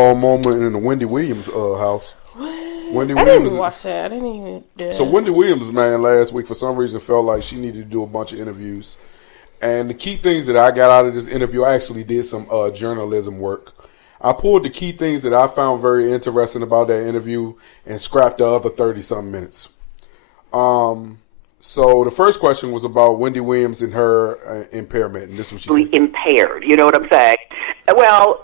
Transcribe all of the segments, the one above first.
All moment in the Wendy Williams house. Wendy I Williams. didn't watch that. I didn't even. So Wendy Williams, man, last week for some reason felt like she needed to do a bunch of interviews. And the key things that I got out of this interview, I actually did some journalism work. I pulled the key things that I found very interesting about that interview and scrapped the other 30-something minutes. So the first question was about Wendy Williams and her impairment, and this is what she said. Impaired, you know what I'm saying? Well,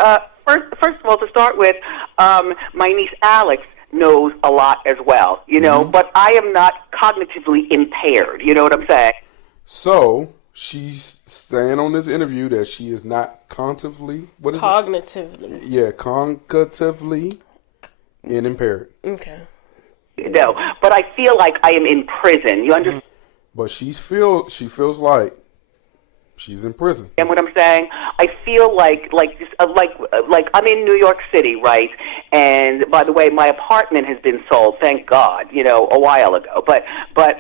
first of all, to start with, my niece Alex knows a lot as well, you know, but I am not cognitively impaired, you know what I'm saying? So she's saying on this interview that she is not cognitively, what is cognitively. it? Yeah, cognitively impaired. Okay. No, but I feel like I am in prison. You understand? But she feels like she's in prison. And what I'm saying, I feel like I'm in New York City, right? And by the way, my apartment has been sold, thank God, you know, a while ago. But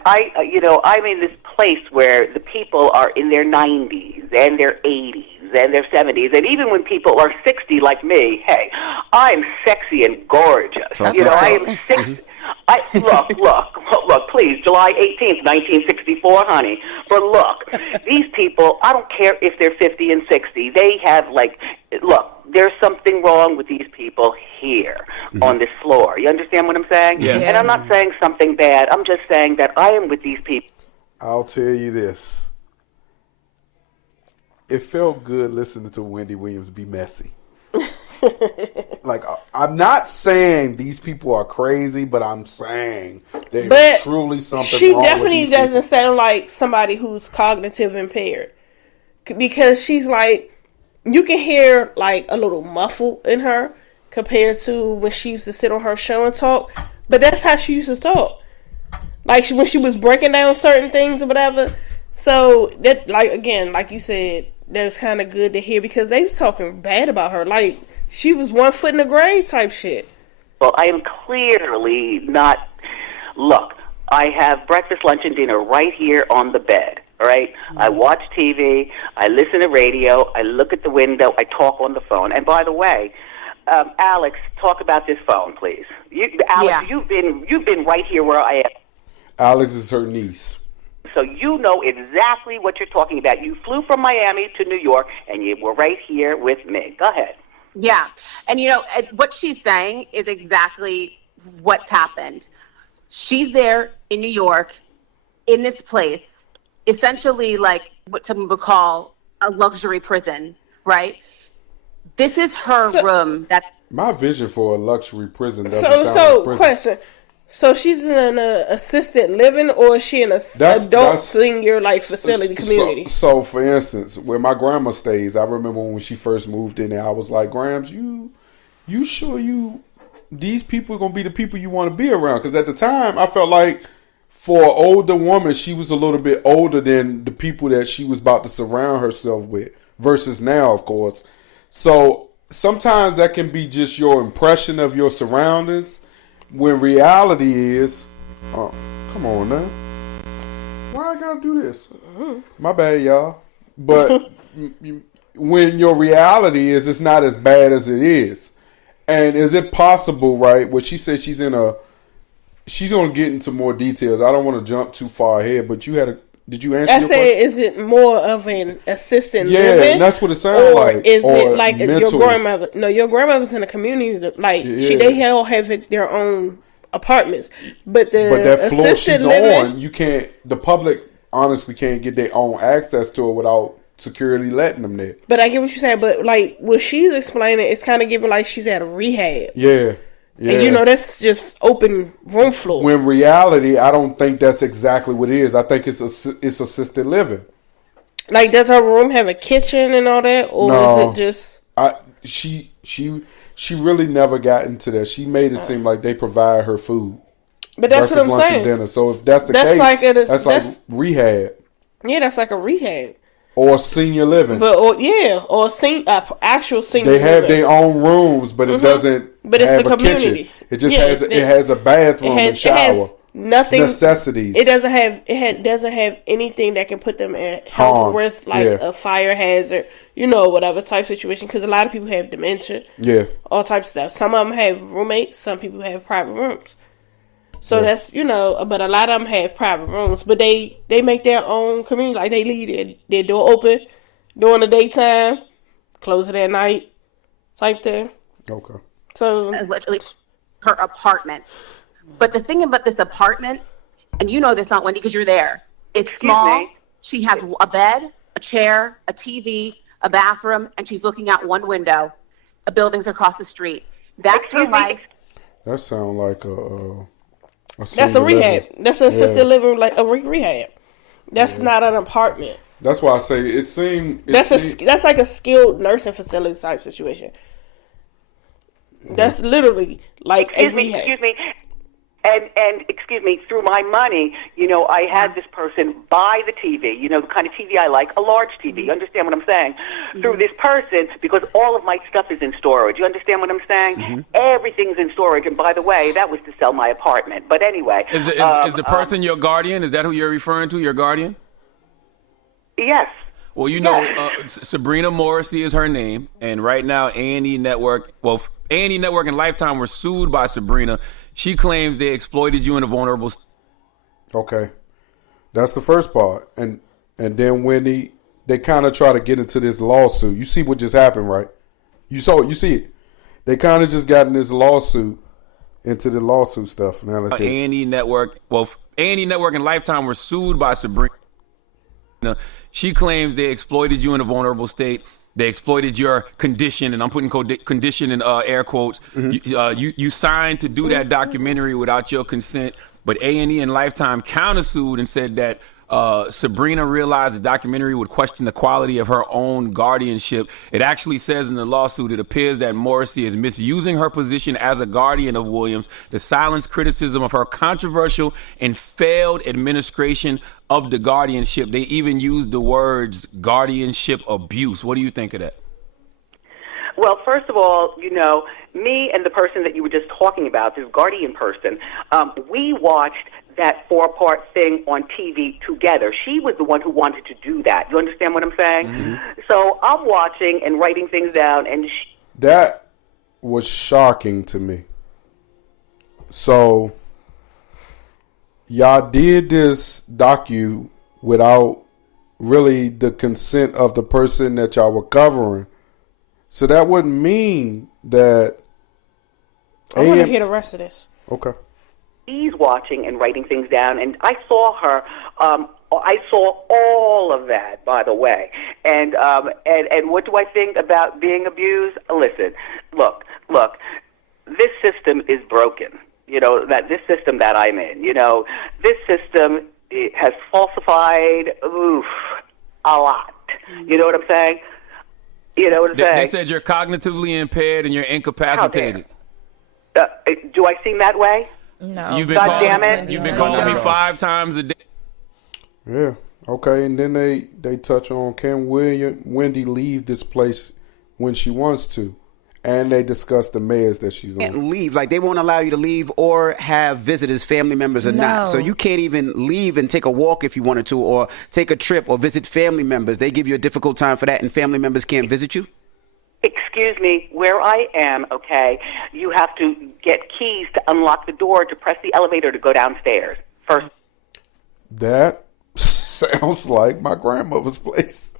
I, you know, I'm in this place where the people are in their 90s and their 80s and their 70s, and even when people are 60 like me, hey, I'm sexy and gorgeous. You know, I am 60. Look, please, July 18th, 1964, honey. But look, these people, I don't care if they're 50 and 60. They have, look, there's something wrong with these people here on this floor. You understand what I'm saying? Yes. And I'm not saying something bad. I'm just saying that I am with these people. I'll tell you this. It felt good listening to Wendy Williams be messy. Like, I'm not saying these people are crazy, but I'm saying there's truly something she wrong definitely with these doesn't people. sound like somebody who's cognitive impaired, because she's like, you can hear like a little muffle in her compared to when she used to sit on her show and talk, but that's how she used to talk, like when she was breaking down certain things or whatever. So that, like, again, like you said, that was kind of good to hear, because they was talking bad about her, like she was 1 foot in the grave type shit. Well, I am clearly not. Look, I have breakfast, lunch, and dinner right here on the bed, all right? I watch TV, I listen to radio, I look at the window, I talk on the phone. And by the way, Alex, talk about this phone, please. Alex, you've been right here where I am. Alex is her niece. So you know exactly what you're talking about. You flew from Miami to New York, and you were right here with me. Go ahead. Yeah. And, you know, what she's saying is exactly what's happened. She's there in New York, in this place, essentially like what some would call a luxury prison, right? This is her room. That's my vision for a luxury prison. Doesn't sound like prison. Question. So she's in an assisted living, or is she in an adult senior like facility community? So, for instance, where my grandma stays, I remember when she first moved in there, I was like, Grams, you sure these people are going to be the people you want to be around? Because at the time, I felt like for an older woman, she was a little bit older than the people that she was about to surround herself with, versus now, of course. So sometimes that can be just your impression of your surroundings, when reality is, come on now, why I gotta do this? My bad, y'all. But when your reality is, it's not as bad as it is. And is it possible, right? What she said, she's gonna get into more details. I don't want to jump too far ahead, but did you answer? I said, question? Is it more of an assisted living? Yeah, and that's what it sounds like. Or is it like your grandmother? No, your grandmother's in a community. Like they all have their own apartments, but that floor assisted she's living, on, you can't. The public honestly can't get their own access to it without security letting them there. But I get what you're saying. But like what she's explaining, it's kind of giving like she's at a rehab. Yeah. And you know, that's just open room floor. When reality, I don't think that's exactly what it is. I think it's assisted living. Like, does her room have a kitchen and all that, or is it just? She really never got into that. She made it seem like they provide her food. But that's what I'm lunch, saying. And dinner. So if that's the case, that's like rehab. Yeah, that's like a rehab. Or senior living. But actual senior living. They have their own rooms, but it doesn't but it's have a community. kitchen. It just has a bathroom and shower. nothing necessities. It doesn't have anything that can put them at health Harm. risk, like a fire hazard, whatever type situation. Because a lot of people have dementia, all types of stuff. Some of them have roommates. Some people have private rooms. So that's but a lot of them have private rooms. But they make their own community. Like they leave their door open during the daytime, close it at night, type thing. Okay. So it's literally her apartment. But the thing about this apartment, and you know this, Aunt Wendy, because you're there. It's small. She has a bed, a chair, a TV, a bathroom, and she's looking out one window. The buildings across the street. That's her life. That sounds like that's a rehab. That's an assisted living, like a rehab. That's not an apartment. That's why I say it seemed. That's like a skilled nursing facility type situation. That's literally like a rehab. Excuse me. And excuse me, through my money, I had this person buy the TV, the kind of TV I like, a large TV. You understand what I'm saying? Mm-hmm. Through this person, because all of my stuff is in storage. You understand what I'm saying? Mm-hmm. Everything's in storage. And by the way, that was to sell my apartment. But anyway. Is the person your guardian? Is that who you're referring to, your guardian? Yes. Well, Sabrina Morrissey is her name. And right now, A&E Network, A&E Network and Lifetime were sued by Sabrina. She claims they exploited you in a vulnerable state. Okay. That's the first part. And then Wendy, they kind of try to get into this lawsuit. You see what just happened, right? You see it. They kind of just got in this lawsuit, into the lawsuit stuff. Now let's see. A&E Network, A&E Network and Lifetime were sued by Sabrina. She claims they exploited you in a vulnerable state. They exploited your condition, and I'm putting condition in air quotes. Mm-hmm. You signed to do that documentary without your consent, but A&E and Lifetime countersued and said that Sabrina realized the documentary would question the quality of her own guardianship. It actually says in the lawsuit, it appears that Morrissey is misusing her position as a guardian of Williams to silence criticism of her controversial and failed administration of the guardianship. They even used the words guardianship abuse. What do you think of that? Well, first of all, me and the person that you were just talking about, this guardian person, we watched that 4-part thing on TV together. She was the one who wanted to do that. You understand what I'm saying? Mm-hmm. So I'm watching and writing things down, and that was shocking to me. So y'all did this docu without really the consent of the person that y'all were covering. So that wouldn't mean that. I want to hear the rest of this. Okay. He's watching and writing things down, and I saw her. I saw all of that, by the way. And what do I think about being abused? Listen, look. This system is broken. That this system that I'm in. This system has falsified a lot. You know what I'm saying? You know what I'm saying? They said you're cognitively impaired and you're incapacitated. Do I seem that way? No. You've been calling me 5 times a day. Yeah. Okay. And then they touch on, can Wendy leave this place when she wants to? And they discuss the meds that she's on. Can't leave. Like, they won't allow you to leave or have visitors, family members or not. So you can't even leave and take a walk if you wanted to, or take a trip or visit family members. They give you a difficult time for that, and family members can't visit you? Excuse me, where I am, okay, you have to get keys to unlock the door to press the elevator to go downstairs. First. That sounds like my grandmother's place.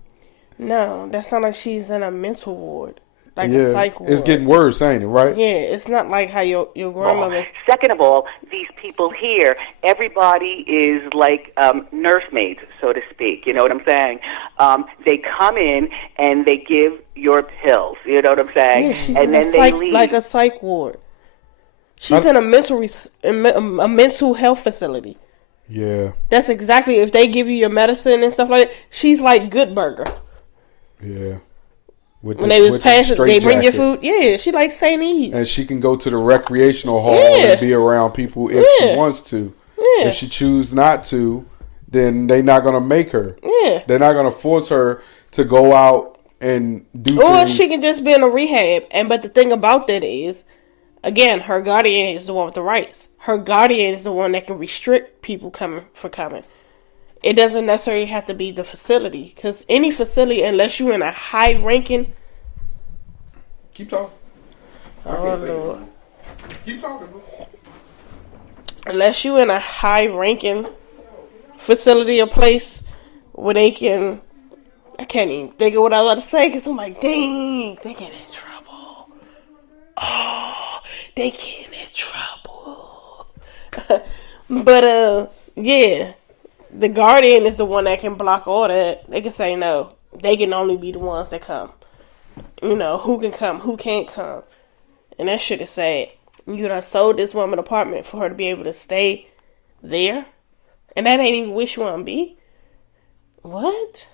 No, that sounds like she's in a mental ward. Like a psych ward. It's getting worse, ain't it, right? Yeah, it's not like how your grandmother's. Second of all, these people here, everybody is like nursemaids, so to speak. You know what I'm saying? They come in and they give your pills. You know what I'm saying? Yeah, she's and in then a psych, they leave. like a psych ward. She's in a mental health facility. Yeah. That's exactly, if they give you your medicine and stuff like that, she's like Good Burger. Yeah. When they was passing, they bring your food. Yeah, she like St. E's. And she can go to the recreational hall and be around people if she wants to. Yeah. If she chooses not to, then they're not going to make her. Yeah. They're not going to force her to go out and do things. Or she can just be in a rehab. But the thing about that is, Again, her guardian is the one with the rights. Her guardian is the one that can restrict people coming. It doesn't necessarily have to be the facility, because any facility, unless you're in a high ranking. Keep talking. Oh Lord. Keep talking, bro. Unless you're in a high ranking facility or place where they can. I can't even think of what I was about to say, because I'm like, dang, they get in trouble. Oh, they get in trouble. But, yeah. The guardian is the one that can block all that. They can say no. They can only be the ones that come. You know, who can come, who can't come. And that shit is sad. You done sold this woman an apartment for her to be able to stay there. And that ain't even where she want to be. What?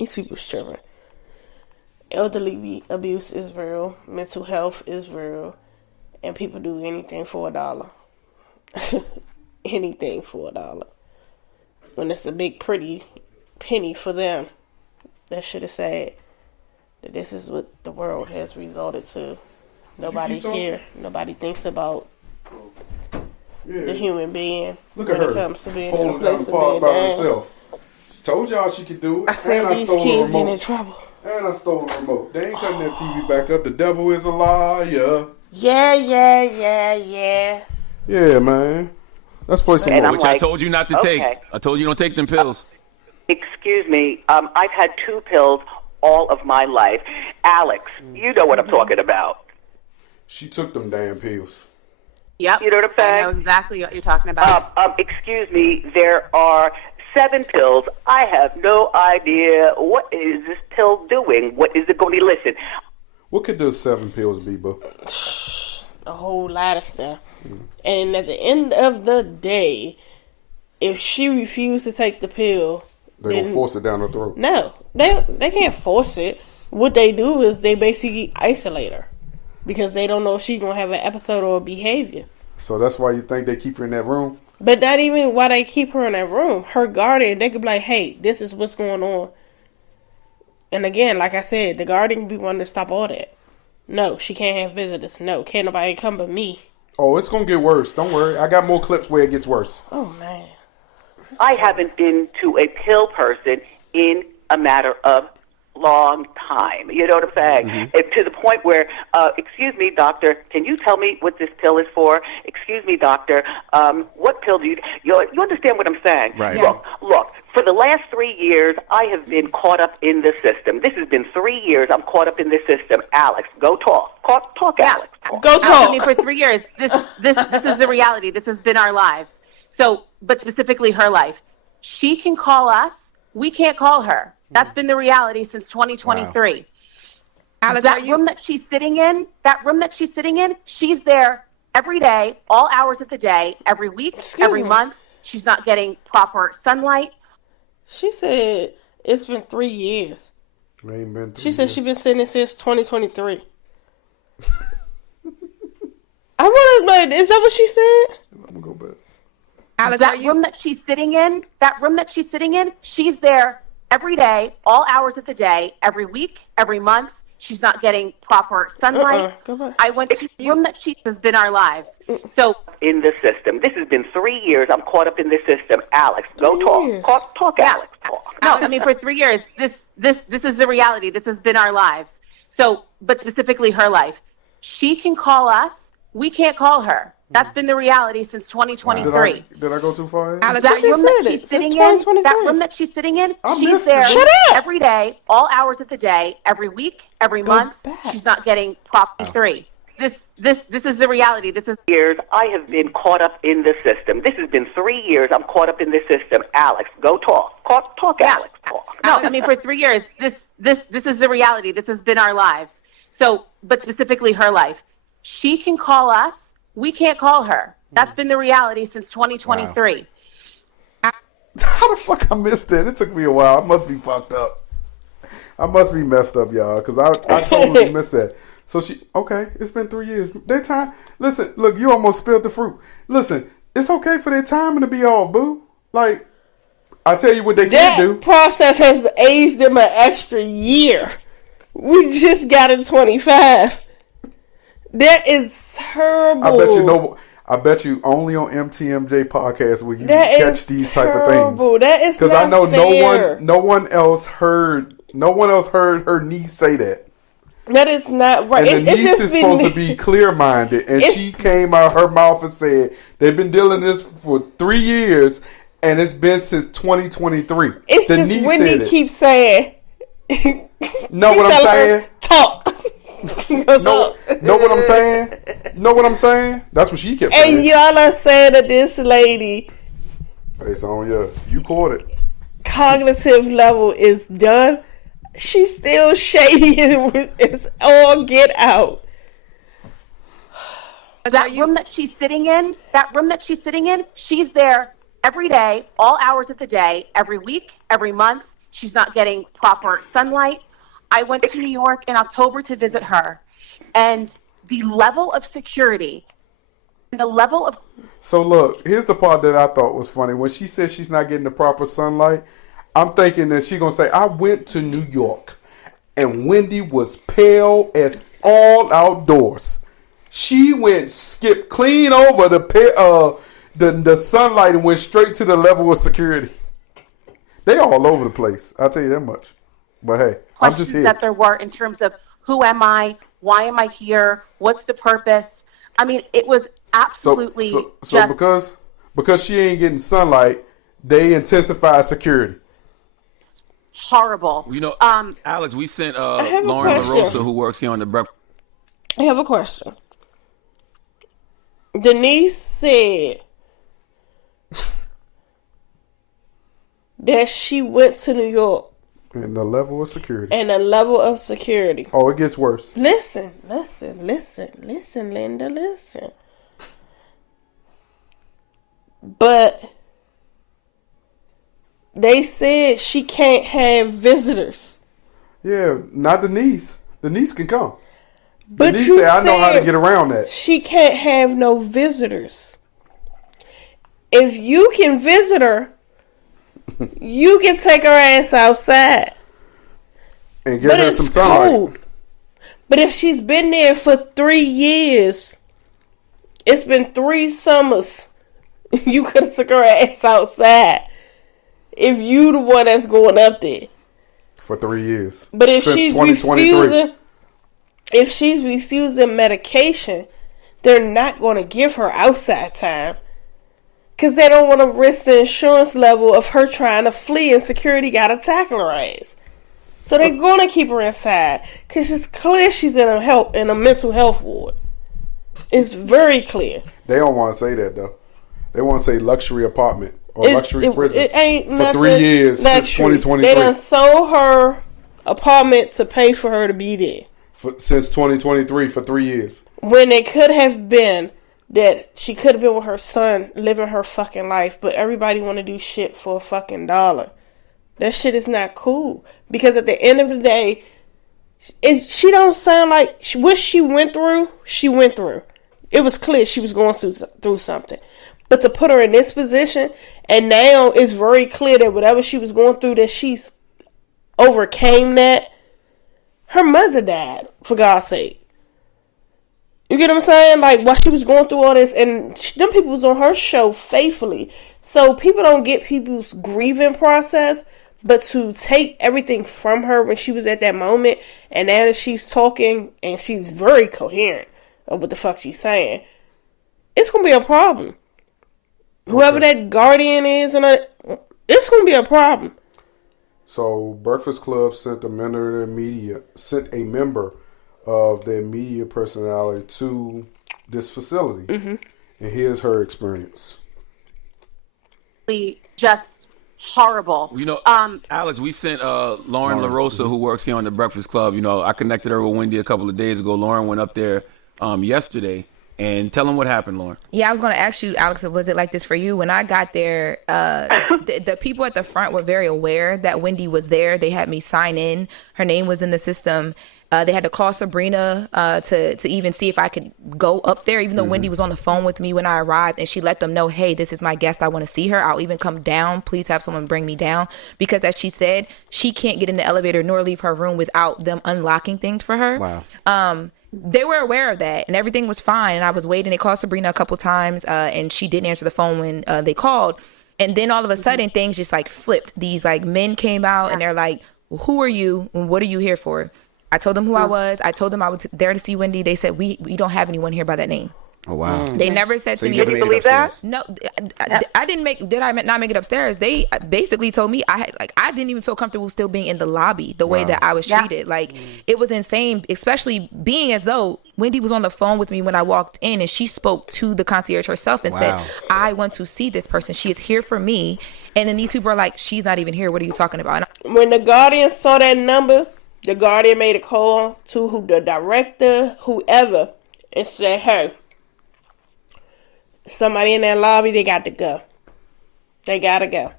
These people's tripping. Elderly abuse is real. Mental health is real. And people do anything for $1. Anything for $1. When it's a big pretty penny for them. That shit is sad. That this is what the world has resulted to. Nobody care. Nobody thinks about the human being. Look when at her it comes to being holding in a down place the of part being by down. herself. She told y'all she could do it. I said and these stole the kids get remote. in trouble. And I stole the remote. They ain't cutting that TV back up. The devil is a liar. Yeah. Yeah, man. Let's play some And more. I'm Which I like, told you not to take. okay. I told you don't take them pills. Excuse me. I've had 2 pills all of my life. Alex, you know what I'm talking about. She took them damn pills. Yep. You know what I'm saying? I know exactly what you're talking about. Excuse me. There are 7 pills. I have no idea what is this pill doing. What is it going to listen? What could those 7 pills be, bro? A whole lot of stuff. And at the end of the day, if she refused to take the pill, They're going to force it down her throat. no, they can't force it. What they do is they basically isolate her because they don't know if she's gonna have an episode or a behavior. So that's why you think they keep her in that room? But not even why they keep her in that room. Her guardian, they could be like, "Hey, this is what's going on." And again, like I said, the guardian be wanting to stop all that. No, she can't have visitors. No, can't nobody come but me. Oh, it's going to get worse. Don't worry. I got more clips where it gets worse. Oh man. I haven't been to a pill person in a matter of long time. You know what I'm saying? It's to the point where, excuse me, doctor, can you tell me what this pill is for? Excuse me, doctor, what pill do you understand what I'm saying? Right. Look, for the last 3 years, I have been caught up in the system. This has been 3 years I'm caught up in this system. Alex, go talk. Talk, Alex. Talk. Go talk. I mean, for 3 years, this is the reality. This has been our lives. So, but specifically her life. She can call us. We can't call her. That's been the reality since 2023. Wow. Alex, that room that she's sitting in, she's there every day, all hours of the day, every week, every month. She's not getting proper sunlight. She said it's been 3 years. It ain't been 3 She said years. she's been sitting since 2023. I want to know, is that what she said? I'm going to go back. Alex, that room that she's sitting in, she's there every day, all hours of the day, every week, every month. She's not getting proper sunlight. Go back. I went to the room that she has been our lives. So In the system. This has been 3 years I'm caught up in this system. Alex, go 3 talk. years. Talk, Alex. Talk. no, I mean for 3 years, this is the reality. This has been our lives. So, but specifically her life. She can call us. We can't call her. That's been the reality since 2023. Did I go too far? Alex, She that room said that it. she's sitting Since in, 2023. I she's missed there it. Shut up. every day, all hours of the day, every week, every month. back. She's not getting proper 3. This is the reality. This is Years I have been caught up in the system. This has been 3 years I'm caught up in this system. Alex, go talk. Talk, Alex. Talk. no. I mean for 3 years, this is the reality. This has been our lives. So, but specifically her life. She can call us. We can't call her. That's been the reality since 2023. How the fuck I missed that? It took me a while. I must be fucked up. I must be messed up, y'all, because I totally missed that. So it's been 3 years. Their time, listen, look, you almost spilled the fruit. Listen, it's okay for their timing to be off, boo. Like, I tell you what they That can do. process has aged them an extra year. We just got in 25. That is terrible. I bet you only on MTMJ podcast will you That catch these type of terrible. things. That is because I know fair. no one else heard her niece say that. That is not right. And the niece is supposed to be clear-minded, and she came out her mouth and said they've been dealing this for 3 years, and it's been since 2023. It's the just niece Wendy keeps saying. Know what I'm saying? Talk. Know what I'm saying? Know what I'm saying? That's what she kept saying. And y'all are saying that this lady, it's on you. You caught it. Cognitive level is done. She's still shady and it's all get out. That room that she's sitting in, she's there every day, all hours of the day, every week, every month. She's not getting proper sunlight. I went to New York in October to visit her, and the level of security, the level of... So look, here's the part that I thought was funny. When she said she's not getting the proper sunlight, I'm thinking that she's going to say, I went to New York, and Wendy was pale as all outdoors. She skipped clean over the sunlight and went straight to the level of security. They all over the place. I'll tell you that much. But hey, I'm just here. That there were in terms of who am I? Why am I here? What's the purpose? I mean, it was absolutely so because she ain't getting sunlight, they intensify security. Horrible. You know, Alex, we sent have a Lauren question. LaRosa, who works here on the breakfast. I have a question. Denise said that she went to New York. And the level of security. Oh, it gets worse. Listen, Linda, listen. But they said she can't have visitors. Yeah, not the niece. The niece can come. But the niece you said, I know how to get around that. She can't have no visitors. If you can visit her, you can take her ass outside. And give her some sunlight. Cool. But if she's been there for 3 years, it's been 3 summers, you could have took her ass outside. If you the one that's going up there. For 3 years. But if she's refusing medication, they're not going to give her outside time. Because they don't want to risk the insurance level of her trying to flee and security got to tackle her ass. So they're going to keep her inside. Because it's clear she's in a mental health ward. It's very clear. They don't want to say that, though. They want to say luxury apartment or luxury prison. It ain't for 3 years since 2023. They done sold her apartment to pay for her to be there. Since 2023 for 3 years. When it could have been that she could have been with her son living her fucking life, but everybody want to do shit for a fucking dollar. That shit is not cool. Because at the end of the day, she don't sound like what she went through. It was clear she was going through something. But to put her in this position, and now it's very clear that whatever she was going through, that she's overcame that. Her mother died, for God's sake. You get what I'm saying? Like, while she was going through all this, and them people was on her show faithfully. So people don't get people's grieving process, but to take everything from her when she was at that moment, and now that she's talking, and she's very coherent of what the fuck she's saying, it's going to be a problem. Okay. Whoever that guardian is, it's going to be a problem. So, Breakfast Club sent a member of their media personality to this facility. Mm-hmm. And here's her experience. Just horrible. You know, Alex, we sent Lauren LaRosa, who works here on the Breakfast Club. You know, I connected her with Wendy a couple of days ago. Lauren went up there yesterday. And tell them what happened, Lauren. Yeah, I was going to ask you, Alex, was it like this for you? When I got there, the people at the front were very aware that Wendy was there. They had me sign in. Her name was in the system. They had to call Sabrina to even see if I could go up there, even though Wendy was on the phone with me when I arrived. And she let them know, hey, this is my guest. I want to see her. I'll even come down. Please have someone bring me down. Because as she said, she can't get in the elevator nor leave her room without them unlocking things for her. Wow. they were aware of that, and everything was fine. And I was waiting. They called Sabrina a couple times, and she didn't answer the phone when they called. And then all of a sudden, things just like flipped. These like men came out, and they're like, well, "Who are you? And what are you here for?" I told them who I was. I told them I was there to see Wendy. They said, we don't have anyone here by that name. Oh, wow. They never said to me. Did you believe that? No, I didn't make. Did I not make it upstairs? They basically told me I didn't even feel comfortable still being in the lobby the way that I was treated. Like it was insane, especially being as though Wendy was on the phone with me when I walked in, and she spoke to the concierge herself and said, "I want to see this person. She is here for me." And then these people are like, "She's not even here. What are you talking about?" When the Guardian saw that number, the Guardian made a call to the director, whoever, and said, "Hey, somebody in that lobby, they got to go. They gotta go."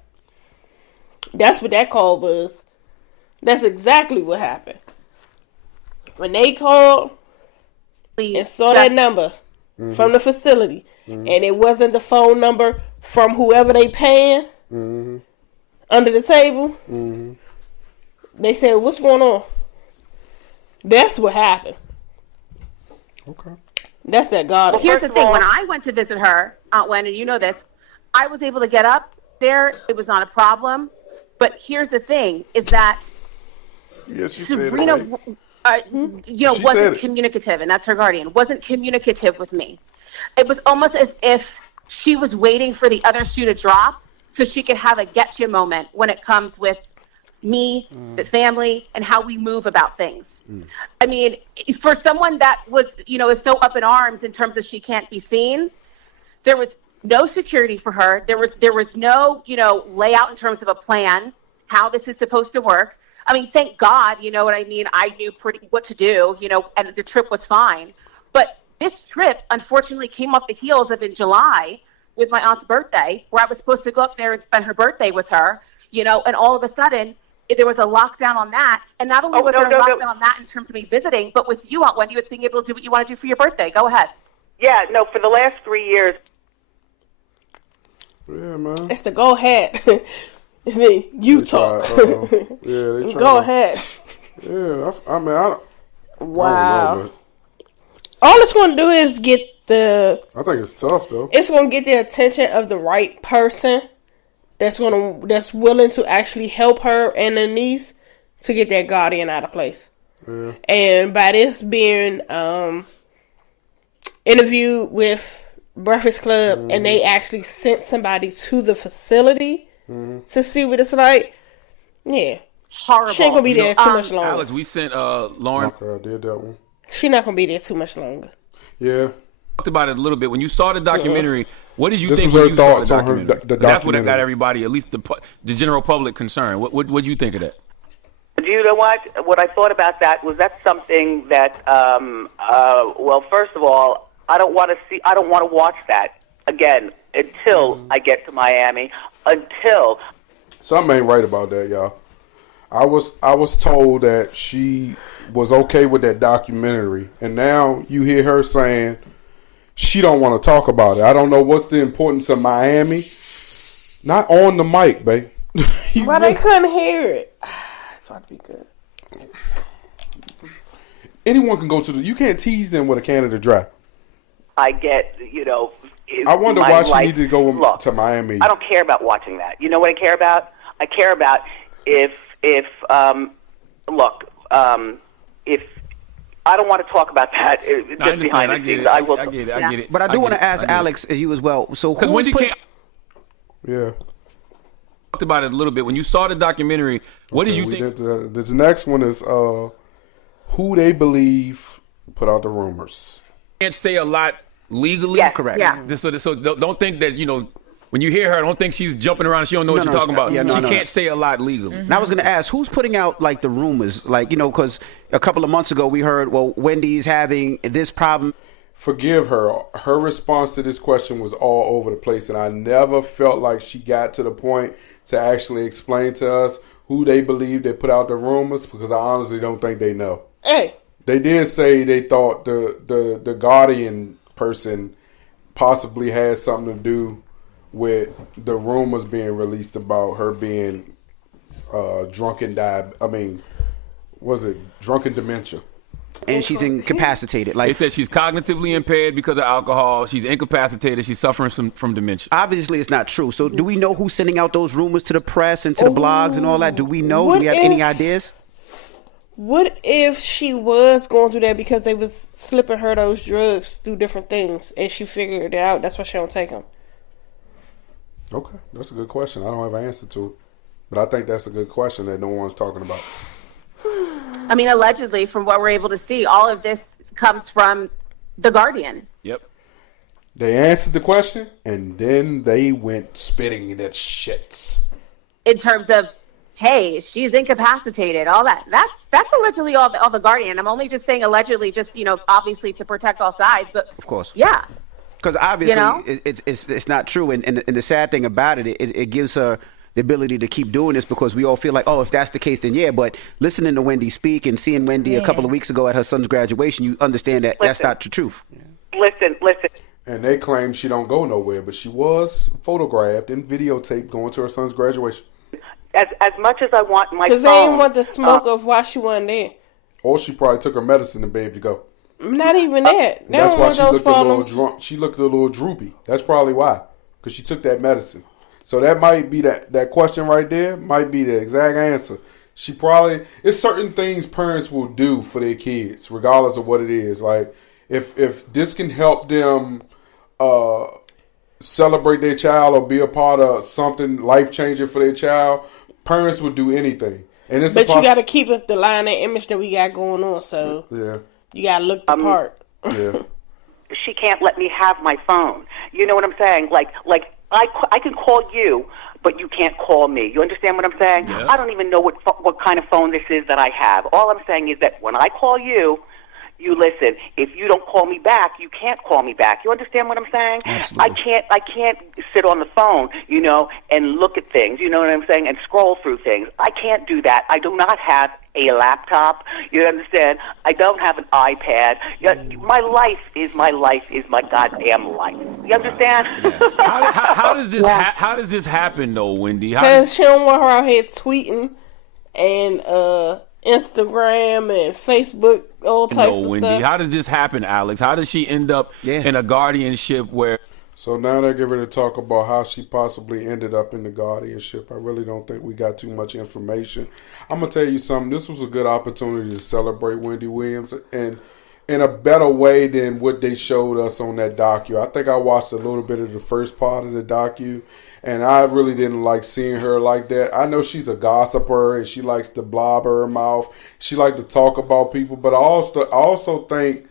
That's what that call was. That's exactly what happened. When they called and saw that number from the facility, and it wasn't the phone number from whoever they paying under the table, they said, "What's going on?" That's what happened. Okay. That's that God. Well, here's the thing. When I went to visit her, Aunt Wendy, and you know this, I was able to get up there. It was not a problem. But here's the thing, is that Sabrina, wasn't communicative, and that's her guardian, wasn't communicative with me. It was almost as if she was waiting for the other shoe to drop so she could have a get-you moment when it comes with me, the family, and how we move about things. I mean, for someone that was, is so up in arms in terms of she can't be seen, there was no security for her. There was no, layout in terms of a plan, how this is supposed to work. I mean, thank God, you know what I mean? I knew what to do, and the trip was fine. But this trip, unfortunately, came off the heels of in July with my aunt's birthday, where I was supposed to go up there and spend her birthday with her, and all of a sudden, there was a lockdown on that. And not only was there a lockdown on that in terms of me visiting, but with you, Aunt Wendy, with being able to do what you want to do for your birthday. Go ahead. Yeah, no, for the last 3 years. Yeah, man. It's the go ahead. You talk. They go ahead. Yeah, I mean, wow. I don't know, all it's going to do is get I think it's tough, though. It's going to get the attention of the right person that's willing to actually help her and her niece to get that guardian out of place. Yeah. And by this being interviewed with Breakfast Club, and they actually sent somebody to the facility to see what it's like. Yeah. Horrible. She ain't gonna be there too much longer. Alex, we sent Lauren. Okay, I did that one. She not gonna be there too much longer. Yeah. Talked about it a little bit. When you saw the documentary, what did you This think was when her you saw the thoughts on her documentary? the That's what got documentary. everybody, at least the general public, concerned. What did you think of that? Do you know what? What I thought about that was that's something that, well, first of all, I don't want to watch that again until I get to Miami. Something ain't right about that, y'all. I was told that she was okay with that documentary, and now you hear her saying she don't want to talk about it. I don't know what's the importance of Miami. Not on the mic, babe. Why they couldn't hear it? That's about to be good. Anyone can go to you can't tease them with a Canada Dry. I get, I wonder why she needed to go to Miami. I don't care about watching that. You know what I care about? I care about if I don't want to talk about that just behind the scenes. I get it. But I do want to ask Alex, you as well. So who's Wendy Yeah. Talked about it a little bit. When you saw the documentary, what did you think? The next one is who they believe put out the rumors. Can't say a lot legally. Yeah, correct. Yeah. So don't think that, when you hear her, don't think she's jumping around. She don't know what she's talking about. She can't say a lot legally. And I was going to ask, who's putting out like the rumors? Like, because a couple of months ago we heard, well, Wendy's having this problem. Forgive her. Her response to this question was all over the place, and I never felt like she got to the point to actually explain to us who they believe they put out the rumors, because I honestly don't think they know. Hey. They did say they thought the Guardian person possibly had something to do with the rumors being released about her being drunken dementia? and she's incapacitated. They Like, said she's cognitively impaired because of alcohol. She's incapacitated. She's suffering from dementia. obviously, it's not true. So, do we know who's sending out those rumors to the press and to the blogs and all that? Do we know? Do we have any ideas? What if she was going through that because they was slipping her those drugs through different things, and she figured it out? That's why she don't take them. Okay, that's a good question. I don't have an answer to it, but I think that's a good question that no one's talking about. I mean, allegedly, from what we're able to see, all of this comes from The Guardian. Yep. They answered the question, and then they went spitting that shits. In terms of, hey, she's incapacitated, all that. That's allegedly all the Guardian. I'm only just saying allegedly, just, obviously to protect all sides. But Of course. yeah. Because obviously it's not true, and the sad thing about it gives her the ability to keep doing this because we all feel like, oh, if that's the case, then yeah. But listening to Wendy speak and seeing Wendy a couple of weeks ago at her son's graduation, you understand that that's not the truth. Listen. And they claim she don't go nowhere, but she was photographed and videotaped going to her son's graduation. As much as I want my phone, Because they didn't want the smoke of why she wasn't there. Or she probably took her medicine and babe to go. Not even that. They That's don't why want she those looked a little problems. drunk. She looked a little droopy. That's probably why, because she took that medicine. So that might be that question right there. Might be the exact answer. She probably it's certain things parents will do for their kids, regardless of what it is. Like if this can help them celebrate their child or be a part of something life changing for their child, parents would do anything. And it's But you got to keep up the line and image that we got going on. So yeah. you got to look the part. Yeah. she can't let me have my phone. You know what I'm saying? Like I can call you, but you can't call me. You understand what I'm saying? Yes. I don't even know what kind of phone this is that I have. All I'm saying is that when I call you, you listen. If you don't call me back, you can't call me back. You understand what I'm saying? Absolutely. I can't sit on the phone, and look at things, you know what I'm saying, and scroll through things. I can't do that. I do not have a laptop. You understand? I don't have an iPad. My life is my goddamn life. You understand? Yes. How does this how does this happen though, Wendy? Because she don't want her out here tweeting and Instagram and Facebook, all types of Wendy, stuff. how does this happen, Alex? How does she end up in a guardianship where? So now they're getting ready to talk about how she possibly ended up in the guardianship. I really don't think we got too much information. I'm going to tell you something. This was a good opportunity to celebrate Wendy Williams and in a better way than what they showed us on that docu. I think I watched a little bit of the first part of the docu, and I really didn't like seeing her like that. I know she's a gossiper and she likes to blabber her mouth. She likes to talk about people, but I also think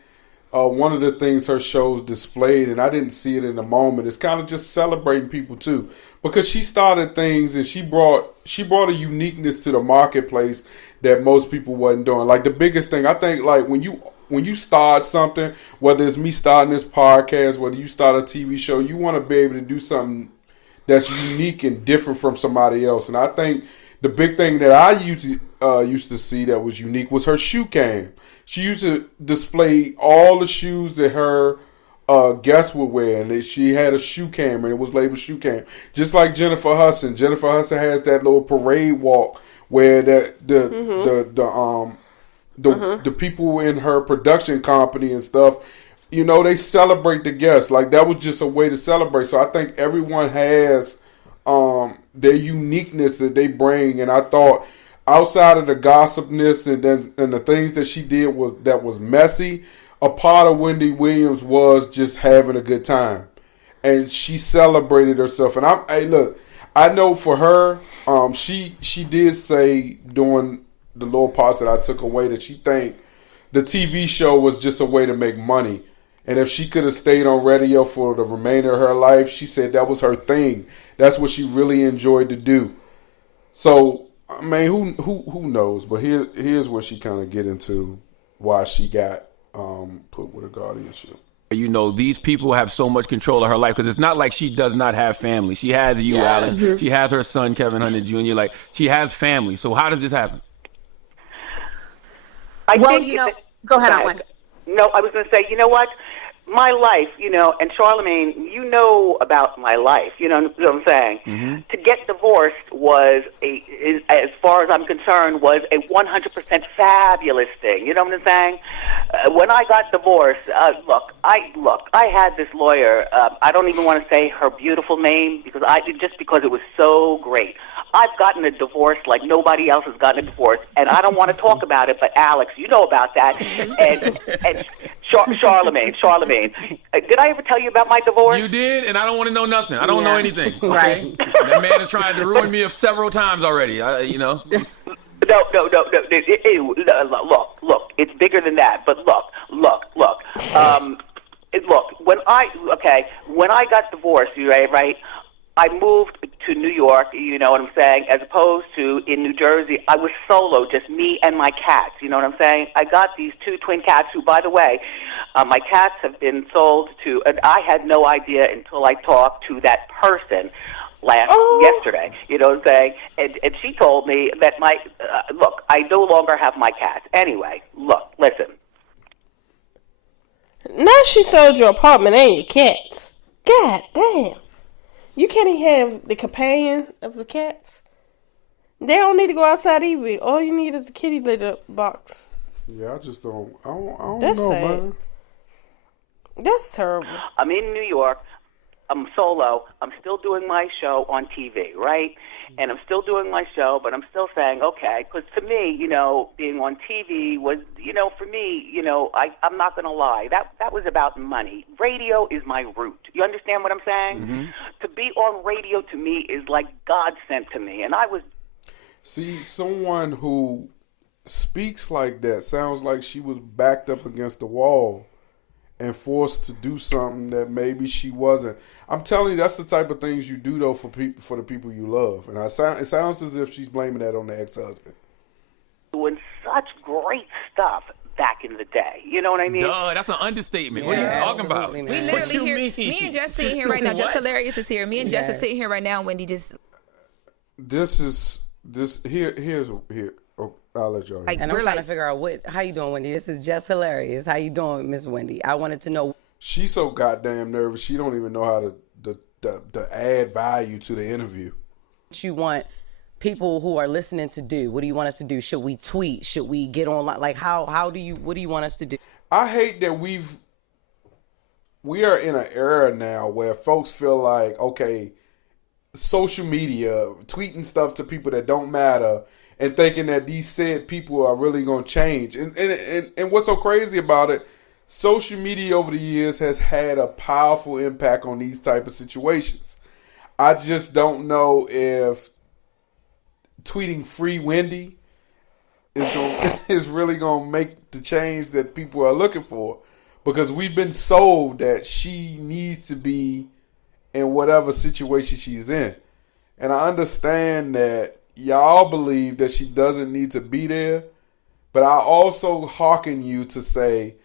one of the things her shows displayed, and I didn't see it in the moment, is kind of just celebrating people too, because she started things and she brought a uniqueness to the marketplace that most people wasn't doing. Like the biggest thing, I think, like when you start something, whether it's me starting this podcast, whether you start a TV show, you want to be able to do something that's unique and different from somebody else. And I think the big thing that I used to see that was unique was her shoe cam. She used to display all the shoes that her guests would wear, and she had a shoe cam, and it was labeled shoe cam. Just like Jennifer Hudson. Jennifer Hudson has that little parade walk where the people in her production company and stuff, they celebrate the guests. Like that was just a way to celebrate. So I think everyone has their uniqueness that they bring, and I thought, outside of the gossipness and the things that she did that was messy, a part of Wendy Williams was just having a good time, and she celebrated herself. And I know for her, she did say during the little parts that I took away that she think the TV show was just a way to make money, and if she could have stayed on radio for the remainder of her life, she said that was her thing. That's what she really enjoyed to do. So, I mean, who knows? But here's where she kind of get into why she got put with a guardianship. These people have so much control of her life, because it's not like she does not have family. She has you, Alex. Mm-hmm. She has her son, Kevin Hunter Jr. Like, she has family. So how does this happen? Go ahead, Wendy. No, I was going to say, you know what? my life, and Charlemagne, you know about my life, you know what I'm saying? Mm-hmm. To get divorced as far as I'm concerned, was a 100% fabulous thing. You know what I'm saying? When I got divorced, look, I had this lawyer. I don't even want to say her beautiful name because it was so great. I've gotten a divorce like nobody else has gotten a divorce, and I don't want to talk about it. But Alex, you know about that, and Charlemagne. Did I ever tell you about my divorce? You did, and I don't want to know nothing. I don't know anything. Okay? Right. That man has tried to ruin me several times already. No. Look. It's bigger than that. But look. When I got divorced, right? I moved to New York, you know what I'm saying, as opposed to in New Jersey, I was solo, just me and my cats, you know what I'm saying? I got these 2 twin cats who, by the way, my cats have been sold to, and I had no idea until I talked to that person yesterday, you know what I'm saying? And she told me that I no longer have my cats. Anyway, listen. Now she sold your apartment and your cats. God damn. You can't even have the companion of the cats. They don't need to go outside either. All you need is the kitty litter box. Yeah, I just don't. I don't That's know, sad. man. That's terrible. I'm in New York. I'm solo. I'm still doing my show on TV, right? And I'm still doing my show, but I'm still saying, okay, because to me, being on TV was, for me, I'm not going to lie. That was about money. Radio is my root. You understand what I'm saying? Mm-hmm. To be on radio to me is like God sent to me. And I was... See, someone who speaks like that sounds like she was backed up against the wall and forced to do something that maybe she wasn't. I'm telling you, that's the type of things you do though for the people you love. And it sounds as if she's blaming that on the ex-husband. Doing such great stuff back in the day. You know what I mean? Duh, that's an understatement. What are you talking about? We literally here. Me and Jess sitting here right now. Just Hilarious is here. Me and Jess are sitting here right now. Wendy just. Here's. Oh, I'll let y'all. And I'm trying to figure out how you doing, Wendy? This is Just Hilarious. How you doing, Miss Wendy? I wanted to know. She's so goddamn nervous. She don't even know how to add value to the interview. What you want people who are listening to do? What do you want us to do? Should we tweet? Should we get online? Like what do you want us to do? I hate that we are in an era now where folks feel like, okay, social media, tweeting stuff to people that don't matter, and thinking that these said people are really going to change. And what's so crazy about it, social media over the years has had a powerful impact on these type of situations. I just don't know if tweeting Free Wendy is really going to make the change that people are looking for, because we've been sold that she needs to be in whatever situation she's in. And I understand that y'all believe that she doesn't need to be there, but I also hearken you to say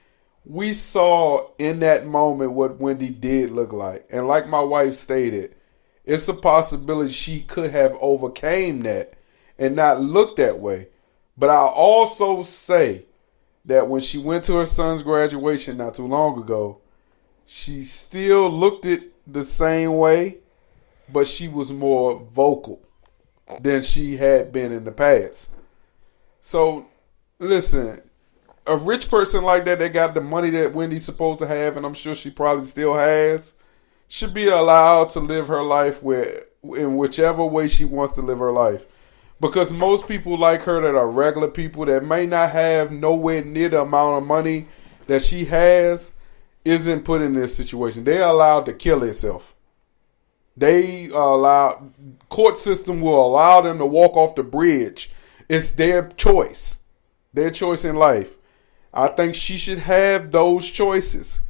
we saw in that moment what Wendy did look like. And like my wife stated, it's a possibility she could have overcame that and not looked that way. But I also say that when she went to her son's graduation not too long ago, she still looked it the same way, but she was more vocal than she had been in the past. So, listen, a rich person like that got the money that Wendy's supposed to have, and I'm sure she probably still has, should be allowed to live her life in whichever way she wants to live her life. Because most people like her that are regular people that may not have nowhere near the amount of money that she has isn't put in this situation. They're allowed to kill themselves. Court system will allow them to walk off the bridge. It's their choice in life. I think she should have those choices.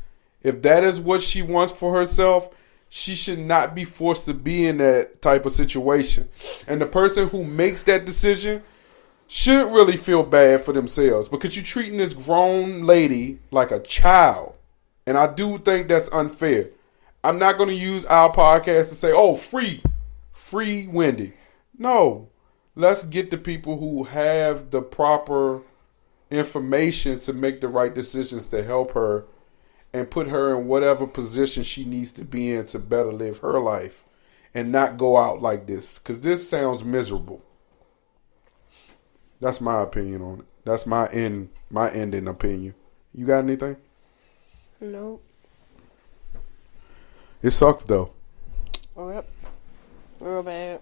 If that is what she wants for herself, she should not be forced to be in that type of situation. And the person who makes that decision should really feel bad for themselves, because you're treating this grown lady like a child. And I do think that's unfair. I'm not going to use our podcast to say, oh, free Wendy. No, let's get the people who have the proper information to make the right decisions to help her and put her in whatever position she needs to be in to better live her life and not go out like this. Because this sounds miserable. That's my opinion on it. That's my ending opinion. You got anything? Nope. It sucks though. Yep. Real bad.